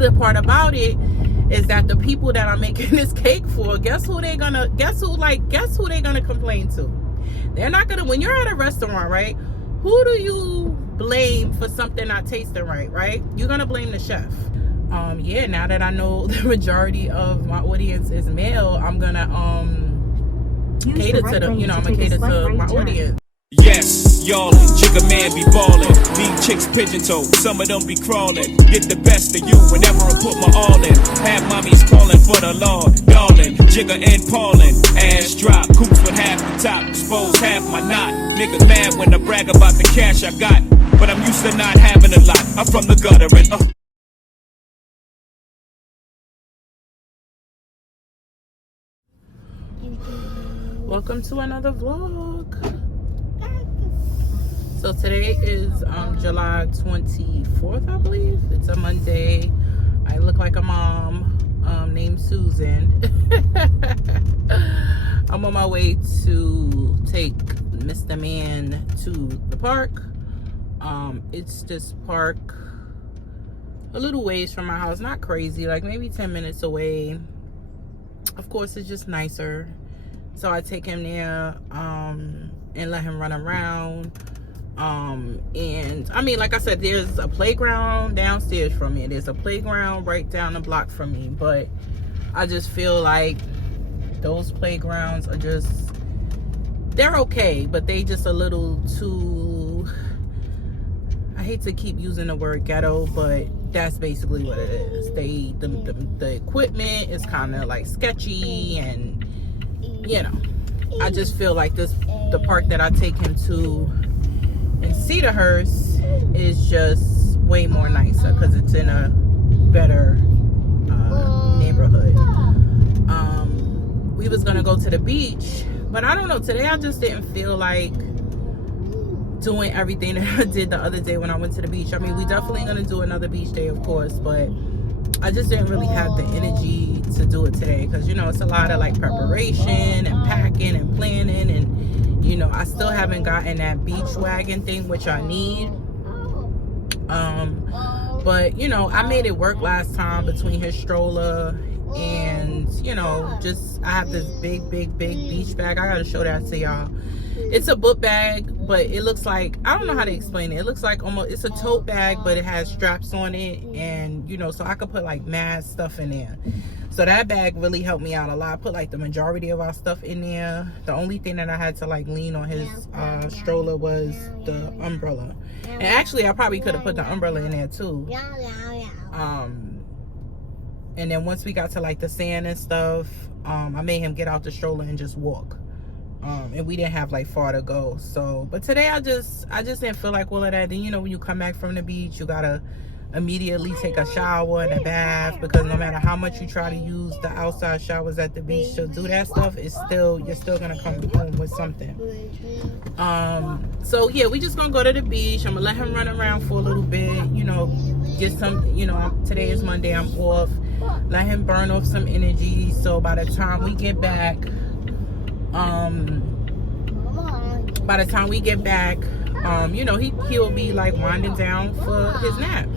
other part about it is that the people that I'm making this cake for, guess who they're gonna complain to? They're not gonna, when you're at a restaurant, right? Who do you blame for something not tasting right? You're gonna blame the chef. Yeah, now that I know the majority of my audience is male, I'm gonna cater to them, I'm gonna cater to my audience. Yes, y'allin', jigga man be ballin'. These chicks pigeon-toed, some of them be crawlin'. Get the best of you whenever I put my all in. Have mommies callin' for the law, darling. Jigga and Paulin', ass drop, coops with half the top, expose half my knot. Niggas mad when I brag about the cash I got, but I'm used to not having a lot. I'm from the gutter and Welcome to another vlog. So today is July 24th, I believe. It's a Monday. I look like a mom named Susan. I'm on my way to take Mr. Man to the park. It's this park a little ways from my house, not crazy, like maybe 10 minutes away. Of course, it's just nicer. So I take him there and let him run around. And I mean, like I said, there's a playground downstairs from me. There's a playground right down the block from me. But I just feel like those playgrounds are just, they're okay, but they just a little too, I hate to keep using the word ghetto, but that's basically what it is. The equipment is kind of like sketchy, and I just feel like the park that I take him to in Cedarhurst is just way more nicer because it's in a better neighborhood. We was gonna go to the beach, but I don't know, today I just didn't feel like doing everything that I did the other day when I went to the beach. I mean, we definitely gonna do another beach day, of course, but I just didn't really have the energy to do it today because, it's a lot of like preparation and packing and planning, and I still haven't gotten that beach wagon thing, which I need. But I made it work last time between his stroller and just I have this big beach bag. I gotta show that to y'all. It's a book bag, but it looks like, I don't know how to explain it. It looks like almost, it's a tote bag, but it has straps on it, and so I could put like mad stuff in there. So that bag really helped me out a lot. I put like the majority of our stuff in there. The only thing that I had to like lean on his stroller was the umbrella. And actually, I probably could have put the umbrella in there too. And then once we got to like the sand and stuff, I made him get out the stroller and just walk. And we didn't have like far to go. So, but today I just didn't feel like all of that. Then when you come back from the beach, you gotta immediately take a shower and a bath, because no matter how much you try to use the outside showers at the beach to do that stuff, you're still gonna come home with something. So yeah, we just gonna go to the beach. I'm gonna let him run around for a little bit, get some, today is Monday, I'm off. Let him burn off some energy, so by the time we get back, he'll be like winding down for his nap.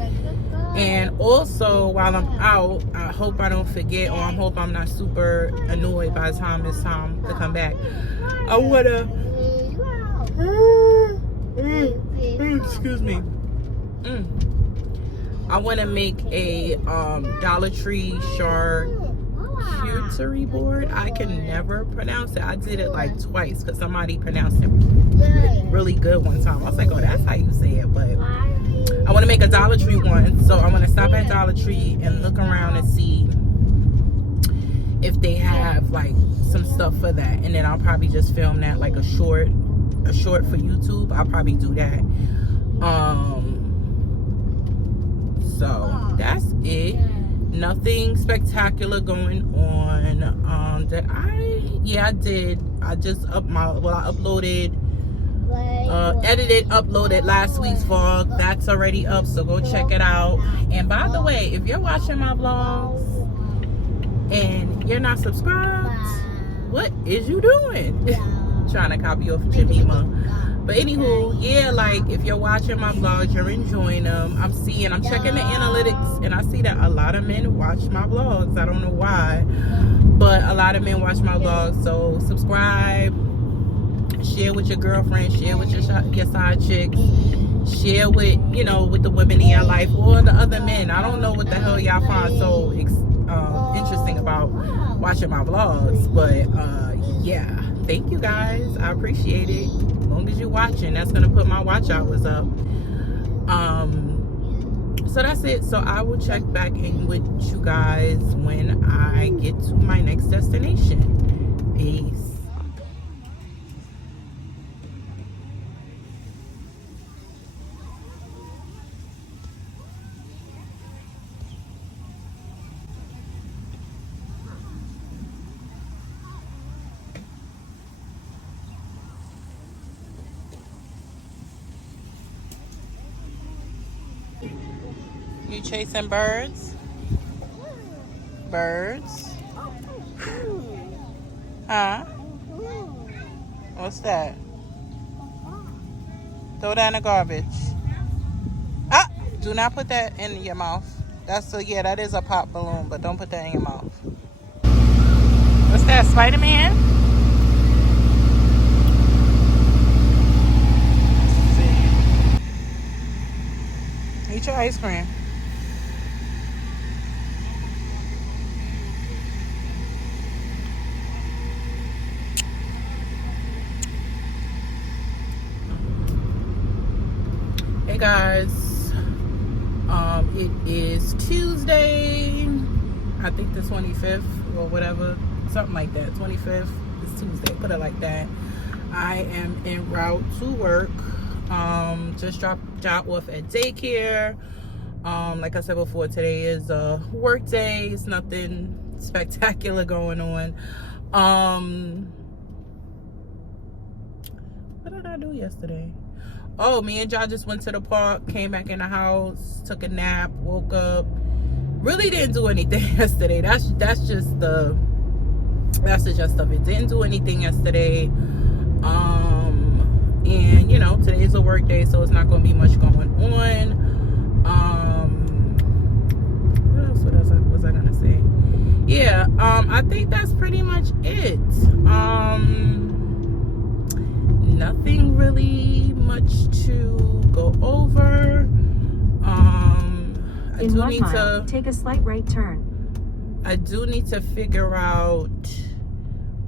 And also, while I'm out, I hope I don't forget, or I hope I'm not super annoyed by the time it's time to come back. I wanna excuse me. I wanna make a Dollar Tree charcuterie board. I can never pronounce it. I did it like twice because somebody pronounced it really good one time. I was like, oh, that's how you say it. But I want to make a Dollar Tree one, so I'm going to stop at Dollar Tree and look around and see if they have like some stuff for that, and then I'll probably just film that like a short for YouTube. I'll probably do that. So that's it. Nothing spectacular going on. I did. I just uploaded, uploaded last week's vlog. That's already up, so go check it out. And by the way, if you're watching my vlogs and you're not subscribed, what is you doing? Trying to copy off Jemima. But anywho, yeah, like if you're watching my vlogs, you're enjoying them. I'm checking the analytics, and I see that a lot of men watch my vlogs. I don't know why, but a lot of men watch my vlogs. So subscribe, share with your girlfriend, share with your side chicks, share with, you know, with the women in your life or the other men. I don't know what the hell y'all find so interesting about watching my vlogs, but yeah, thank you guys. I appreciate it. As long as you're watching, that's gonna put my watch hours up. So that's it. So I will check back in with you guys when I get to my next destination. Peace. You chasing birds? Birds? Huh? What's that? Throw that in the garbage. Ah! Do not put that in your mouth. Yeah, that is a pop balloon, but don't put that in your mouth. What's that, Spider-Man? Let's see. Eat your ice cream. Hey guys, it is Tuesday, I think the 25th or whatever, something like that. 25th is Tuesday, put it like that. I am en route to work. Just dropped Jha off at daycare. Like I said before, today is a work day. It's nothing spectacular going on. What did I do yesterday? Oh, me and Jha just went to the park, came back in the house, took a nap, woke up. Really didn't do anything yesterday. That's just the gist of it. Didn't do anything yesterday. And you know, today's a work day, so it's not going to be much going on. What else was I gonna say? Yeah, I think that's pretty much it. Nothing really much to go over. I do need to take a slight right turn. I do need to figure out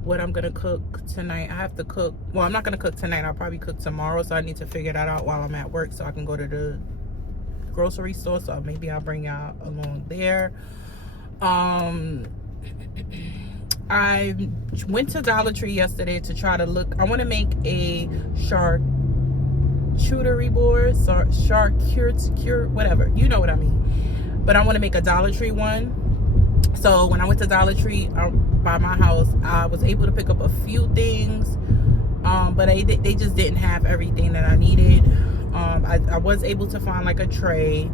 what I'm gonna cook tonight. I have to cook. Well, I'm not gonna cook tonight. I'll probably cook tomorrow. So I need to figure that out while I'm at work, so I can go to the grocery store. So maybe I'll bring y'all along there. I went to Dollar Tree yesterday to try to look. I want to make a charcuterie board, charcuterie, whatever. You know what I mean. But I want to make a Dollar Tree one. So when I went to Dollar Tree by my house, I was able to pick up a few things, but they just didn't have everything that I needed. I was able to find like a tray,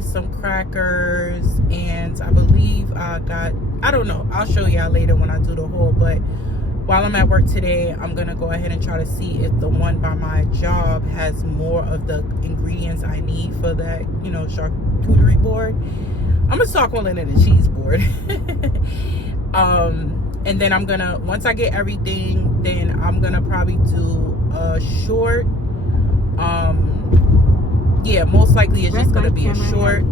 some crackers, and I believe I don't know, I'll show y'all later when I do the haul. But while I'm at work today, I'm gonna go ahead and try to see if the one by my job has more of the ingredients I need for that, you know, charcuterie board. I'm gonna start calling it a cheese board. And then once I get everything, then I'm gonna probably do a short. Yeah, most likely it's just gonna be a short.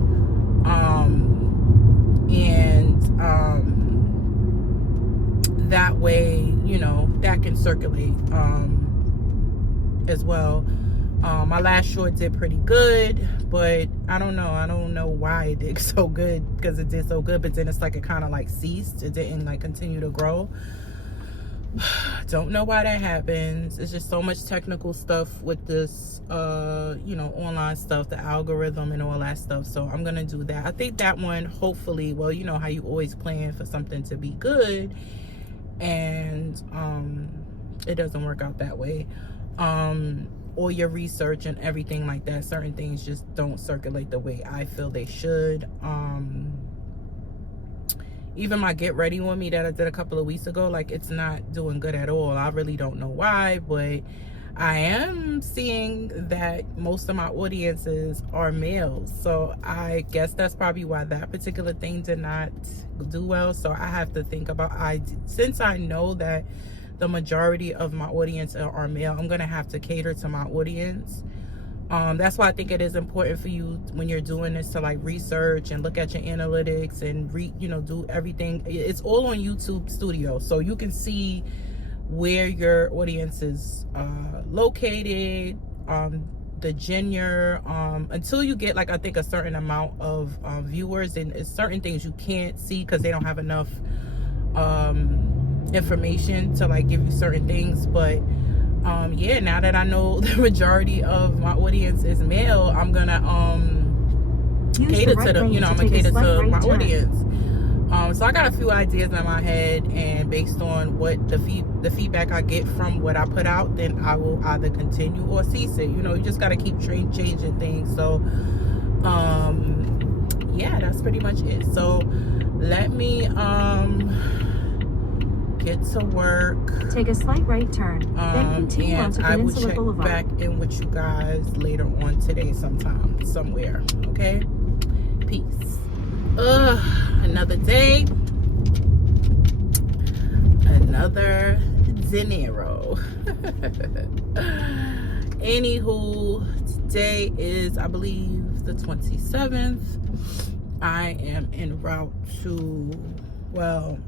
That way, you know, that can circulate as well. My last short did pretty good, but I don't know why it did so good, because it did so good, but then it's like it kind of like ceased. It didn't like continue to grow. Don't know why that happens. It's just so much technical stuff with this you know, online stuff, the algorithm and all that stuff. So I'm gonna do that. I think that one, hopefully, well, you know how you always plan for something to be good, and it doesn't work out that way. Or your research and everything like that, certain things just don't circulate the way I feel they should. even my get ready with me that I did a couple of weeks ago, like, it's not doing good at all. I really don't know why, but I am seeing that most of my audiences are males. So I guess that's probably why that particular thing did not do well. So I have to think about, since I know that the majority of my audience are male, I'm gonna have to cater to my audience. That's why I think it is important for you when you're doing this to like research and look at your analytics and do everything. It's all on YouTube Studio, so you can see where your audience is located, the gender, until you get like, I think, a certain amount of viewers, and it's certain things you can't see because they don't have enough information to like give you certain things. But yeah, now that I know the majority of my audience is male, I'm gonna cater to them. I'm gonna cater to my audience. So I got a few ideas in my head, and based on what the feedback I get from what I put out, then I will either continue or cease it. You just got to keep changing things. So yeah, that's pretty much it. So let me get to work. Take a slight right turn, then continue on to and I will Peninsula check Boulevard. back in with you guys later on today sometime, somewhere. Okay? Peace. Another day. Another dinero. Anywho, today is, I believe, the 27th. I am en route to, well,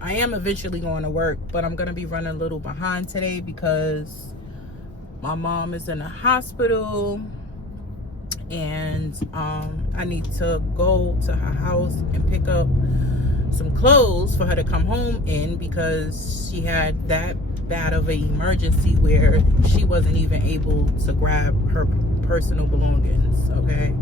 I am eventually going to work, but I'm going to be running a little behind today because my mom is in the hospital, and I need to go to her house and pick up some clothes for her to come home in, because she had that bad of an emergency where she wasn't even able to grab her personal belongings. Okay,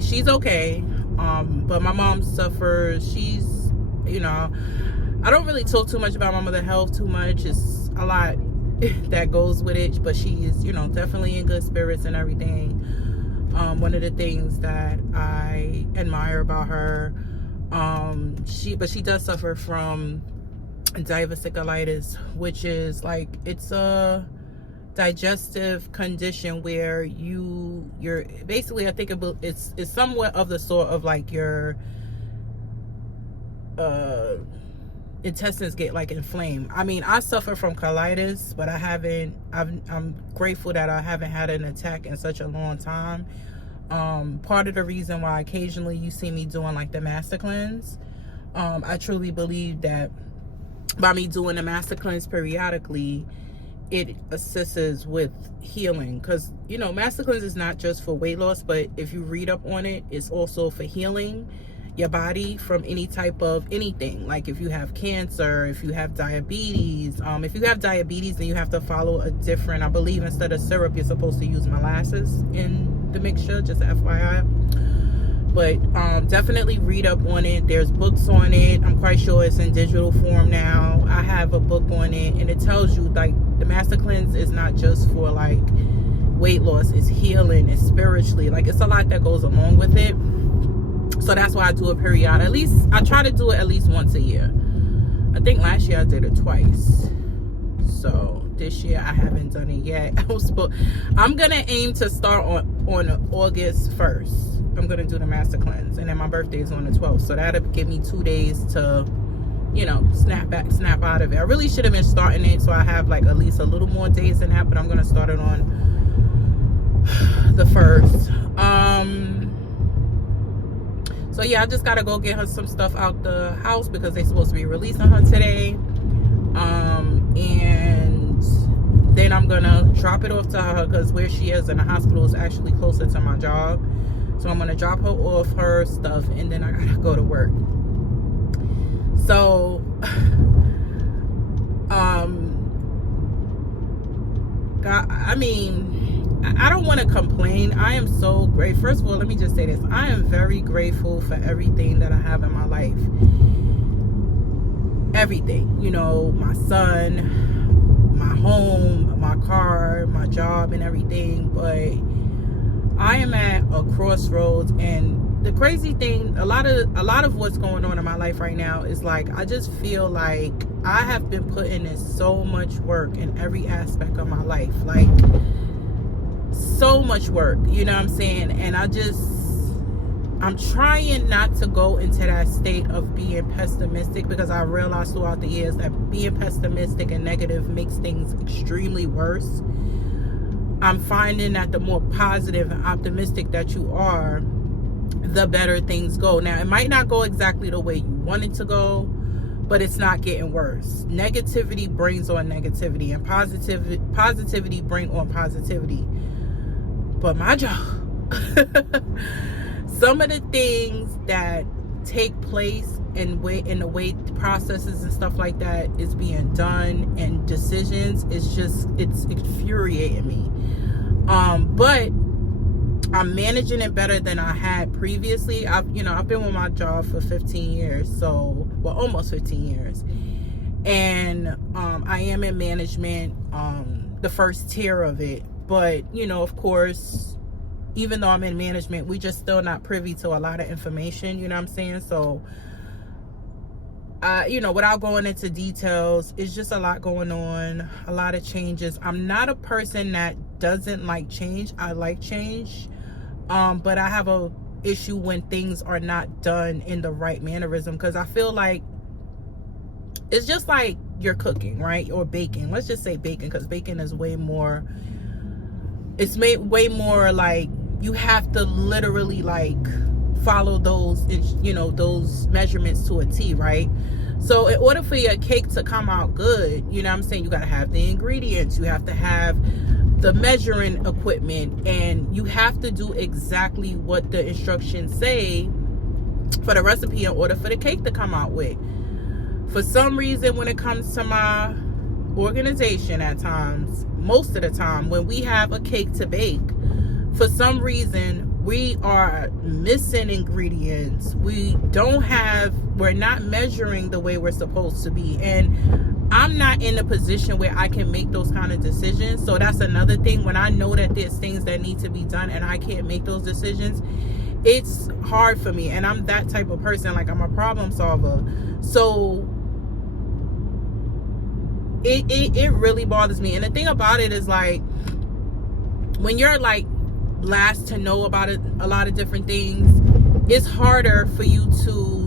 she's okay, but my mom suffers. She's, I don't really talk too much about my mother's health too much. It's a lot that goes with it, but she is, definitely in good spirits and everything. One of the things that I admire about her, she does suffer from diverticulitis, which is like, it's a digestive condition where you're basically, I think it's somewhat of the sort of like your intestines get like inflamed. I mean, I suffer from colitis, but I'm grateful that I haven't had an attack in such a long time. Part of the reason why occasionally you see me doing like the master cleanse, I truly believe that by me doing the master cleanse periodically, it assists with healing, because master cleanse is not just for weight loss, but if you read up on it, it's also for healing your body from any type of anything. Like if you have cancer, if you have diabetes, if you have diabetes, then you have to follow a different, I believe instead of syrup, you're supposed to use molasses in the mixture, just FYI. But definitely read up on it. There's books on it. I'm quite sure it's in digital form now. I have a book on it, and it tells you like the master cleanse is not just for like weight loss, it's healing, it's spiritually, like it's a lot that goes along with it. So that's why I do it period. At least I try to do it at least once a year. I think last year I did it twice. So this year I haven't done it yet. I'm gonna aim to start on August 1st. I'm gonna do the master cleanse, and then my birthday is on the 12th. So that'll give me 2 days to, snap out of it. I really should have been starting it so I have like at least a little more days than that, but I'm gonna start it on the 1st. So yeah, I just gotta go get her some stuff out the house because they're supposed to be releasing her today. And then I'm gonna drop it off to her because where she is in the hospital is actually closer to my job. So I'm gonna drop her off her stuff, and then I gotta go to work. So, God, I mean, I don't want to complain. I am so grateful. First of all, let me just say this. I am very grateful for everything that I have in my life. Everything. My son, my home, my car, my job, and everything. But I am at a crossroads, and the crazy thing, a lot of what's going on in my life right now is like, I just feel like I have been putting in so much work in every aspect of my life, like so much work, you know what I'm saying? And I'm trying not to go into that state of being pessimistic, because I realized throughout the years that being pessimistic and negative makes things extremely worse. I'm finding that the more positive and optimistic that you are, the better things go. Now, it might not go exactly the way you want it to go, but it's not getting worse. Negativity brings on negativity, and positivity bring on positivity. But my job, some of the things that take place in the way processes and stuff like that is being done, and decisions, it's infuriating me. But I'm managing it better than I had previously. I've been with my job for 15 years, almost 15 years. And I am in management, the first tier of it. But, of course, even though I'm in management, we just still not privy to a lot of information, you know what I'm saying? So, without going into details, it's just a lot going on, a lot of changes. I'm not a person that doesn't like change. I like change. But I have a issue when things are not done in the right mannerism, because I feel like it's just like you're cooking, right? Or baking. Let's just say baking, because baking is way more like you have to literally like follow those measurements to a T, right? So in order for your cake to come out good, you know what I'm saying, you got to have the ingredients, you have to have the measuring equipment, and you have to do exactly what the instructions say for the recipe in order for the cake to come out with. For some reason, when it comes to my organization, at times, most of the time, when we have a cake to bake, for some reason we are missing ingredients. We're not measuring the way we're supposed to be, and I'm not in a position where I can make those kind of decisions. So that's another thing. When I know that there's things that need to be done and I can't make those decisions, it's hard for me. And I'm that type of person. Like, I'm a problem solver. So it really bothers me. And the thing about it is, like, when you're like last to know about it, a lot of different things, it's harder for you to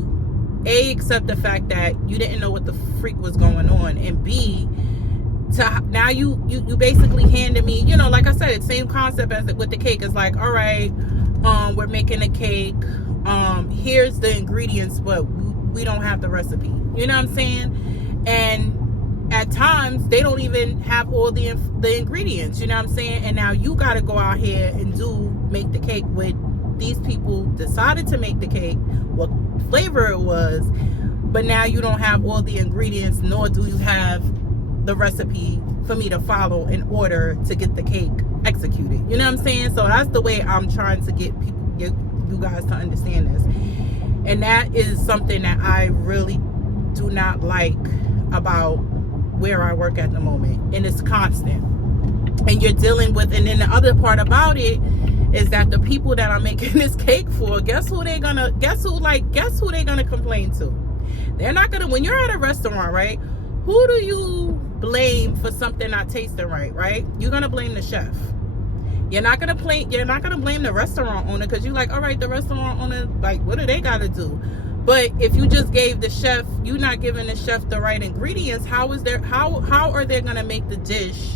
accept the fact that you didn't know what the freak was going on, and B, now you basically handed me, like I said, it's the same concept as with the cake. It's like, all right, we're making a cake, here's the ingredients, but we don't have the recipe, you know what I'm saying? And at times they don't even have all the ingredients, you know what I'm saying? And now you got to go out here and make the cake with these people decided to make the cake, what flavor it was, but now you don't have all the ingredients, nor do you have the recipe for me to follow in order to get the cake executed. You know what I'm saying? So that's the way I'm trying to get you guys to understand this. And that is something that I really do not like about where I work at the moment. And it's constant. And you're dealing with, and then the other part about it is that the people that I'm making this cake for, guess who they're gonna complain to? They're not gonna, when you're at a restaurant, right? Who do you blame for something not tasting right? You're gonna blame the chef. You're not gonna blame the restaurant owner, because you're like, all right, the restaurant owner, like, what do they gotta do? But if you just gave the chef, you're not giving the chef the right ingredients, how are they gonna make the dish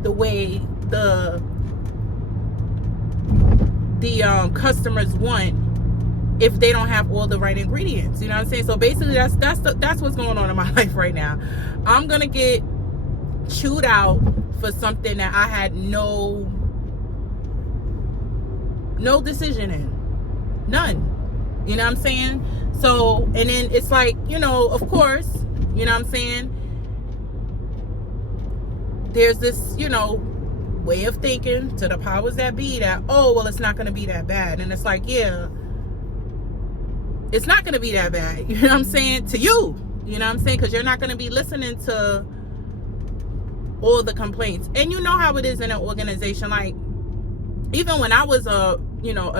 the way the customers want if they don't have all the right ingredients? You know what I'm saying? So basically that's what's going on in my life right now. I'm gonna get chewed out for something that I had no decision in, none. You know what I'm saying? So, and then it's like, of course, you know what I'm saying, there's this, way of thinking to the powers that be that, oh, well, it's not going to be that bad. And it's like, yeah, it's not going to be that bad. You know what I'm saying? To you, you know what I'm saying? Because you're not going to be listening to all the complaints. And you know how it is in an organization. Like, even when I was a you know,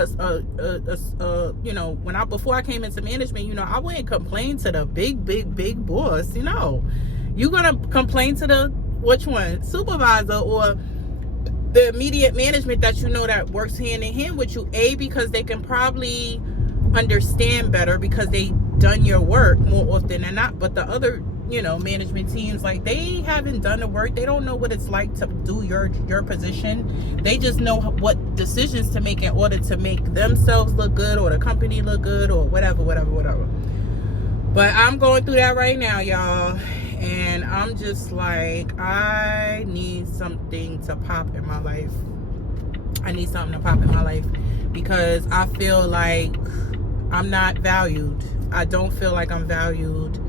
you know, before I came into management, you know, I wouldn't complain to the big boss. You know, you're gonna complain to the supervisor or the immediate management that you know that works hand in hand with you. Because they can probably understand better because they done your work more often than not. But the other, you know, management teams, like, they haven't done the work. They don't know what it's like to do your position. They just know what decisions to make in order to make themselves look good or the company look good or whatever. But I'm going through that right now, y'all, and I'm just like, I need something to pop in my life. Because I feel like I'm not valued. I don't feel like I'm valued.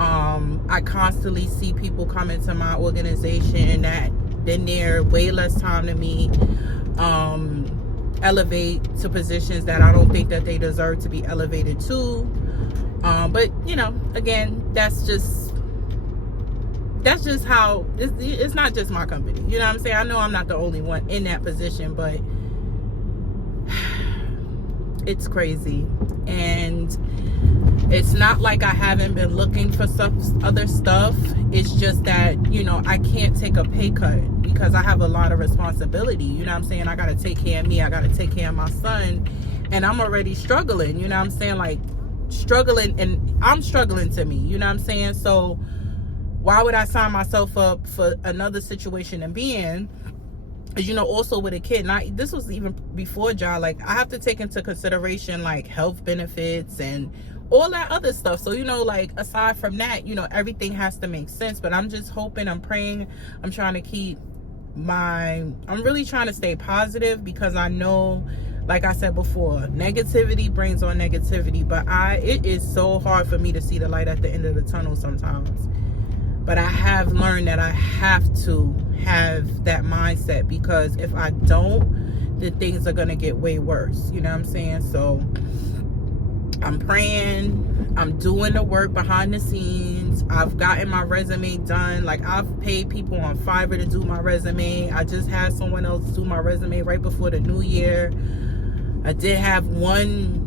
I constantly see people come into my organization that been there way less time than me, elevate to positions that I don't think that they deserve to be elevated to. But you know, again, that's just how it's not just my company. You know what I'm saying? I know I'm not the only one in that position, but it's crazy. And it's not like I haven't been looking for other stuff. It's just that, you know, I can't take a pay cut because I have a lot of responsibility. You know what I'm saying? I got to take care of me. I got to take care of my son. And I'm already struggling. You know what I'm saying? Like, struggling, and I'm struggling to me. You know what I'm saying? So why would I sign myself up for another situation to be in? You know, also with a kid. Now, this was even before Jha. Like, I have to take into consideration like health benefits and all that other stuff. So, you know, like, aside from that, you know, everything has to make sense. But I'm just hoping, I'm praying, I'm trying to keep I'm really trying to stay positive, because I know, like I said before, negativity brings on negativity. But it is so hard for me to see the light at the end of the tunnel sometimes. But I have learned that I have to have that mindset, because if I don't, then things are going to get way worse. You know what I'm saying? So I'm praying. I'm doing the work behind the scenes. I've gotten my resume done. Like, I've paid people on Fiverr to do my resume. I just had someone else do my resume right before the new year. I did have one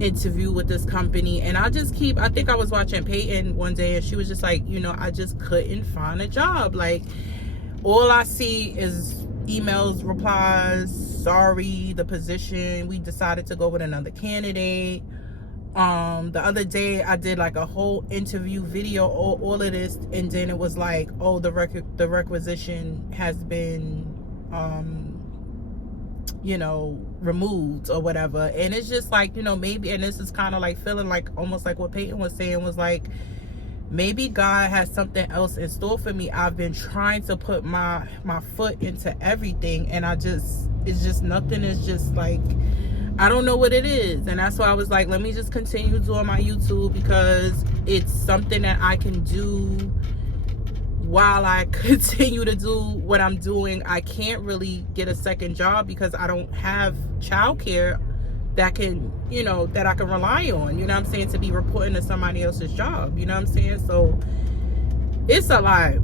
interview with this company, and I think I was watching Peyton one day, and she was just like, you know, I just couldn't find a job. Like, all I see is emails, replies, sorry, the position, we decided to go with another candidate. The other day I did like a whole interview video, all of this, and then it was like, oh, the requisition has been you know, removed or whatever. And it's just like, you know, maybe, and this is kind of like feeling like almost like what Peyton was saying, was like, maybe God has something else in store for me. I've been trying to put my foot into everything, and it's just nothing is just like, I don't know what it is. And that's why I was like, let me just continue doing my YouTube, because it's something that I can do while I continue to do what I'm doing. I can't really get a second job because I don't have childcare that can, you know, that I can rely on, you know what I'm saying, to be reporting to somebody else's job, you know what I'm saying? So it's a lot.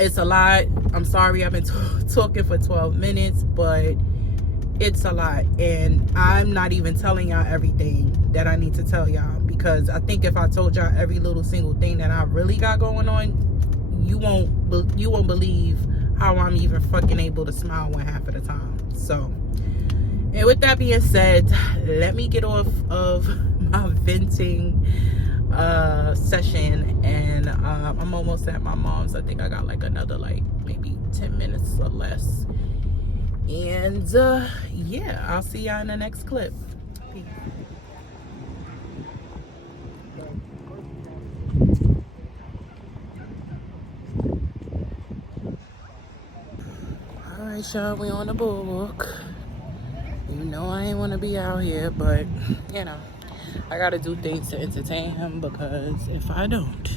It's a lot. I'm sorry I've been talking for 12 minutes, but it's a lot. And I'm not even telling y'all everything that I need to tell y'all, because I think if I told y'all every little single thing that I really got going on, you won't believe how I'm even fucking able to smile one half of the time. So, and with that being said, let me get off of my venting session, and I'm almost at my mom's. I think I got like another like maybe 10 minutes or less. And yeah, I'll see y'all in the next clip. Peace. Alright, y'all, we on the boardwalk. You know I ain't want to be out here, but you know, I gotta do things to entertain him, because if I don't,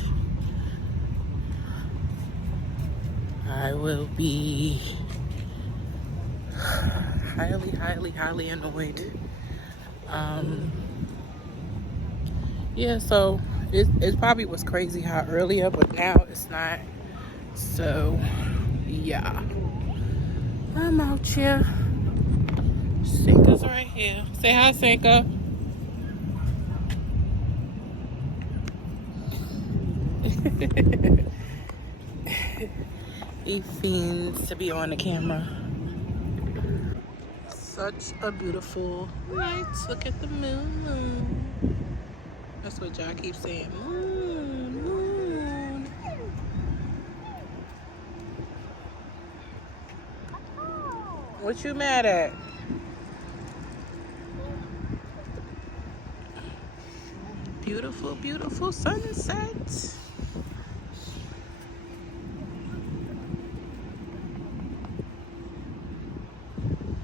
I will be highly annoyed. Yeah, so it probably was crazy how earlier, but now it's not. So yeah, I'm out here. See. right here. Say hi, Sanka. He fiends to be on the camera. Such a beautiful night. Look at the moon. That's what Jha keeps saying. Moon, moon. What you mad at? Beautiful, beautiful sunset.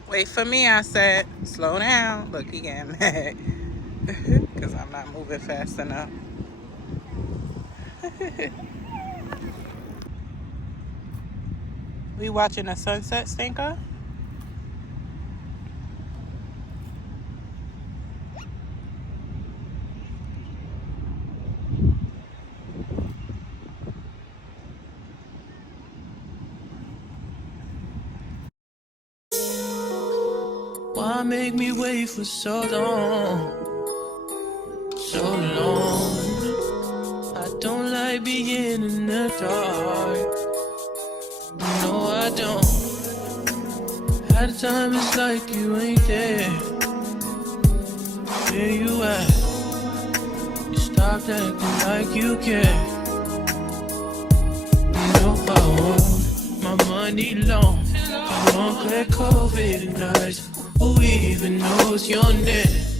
Wait for me, I said. Slow down. Look, he getting mad. Because I'm not moving fast enough. We watching a sunset, Stinker? Why make me wait for so long? So long. I don't like being in the dark. No, I don't. At a time it's like you ain't there. Where you at? You stopped acting like you care. No, I won't. My money long. I won't clear COVID nights. Who even knows your name?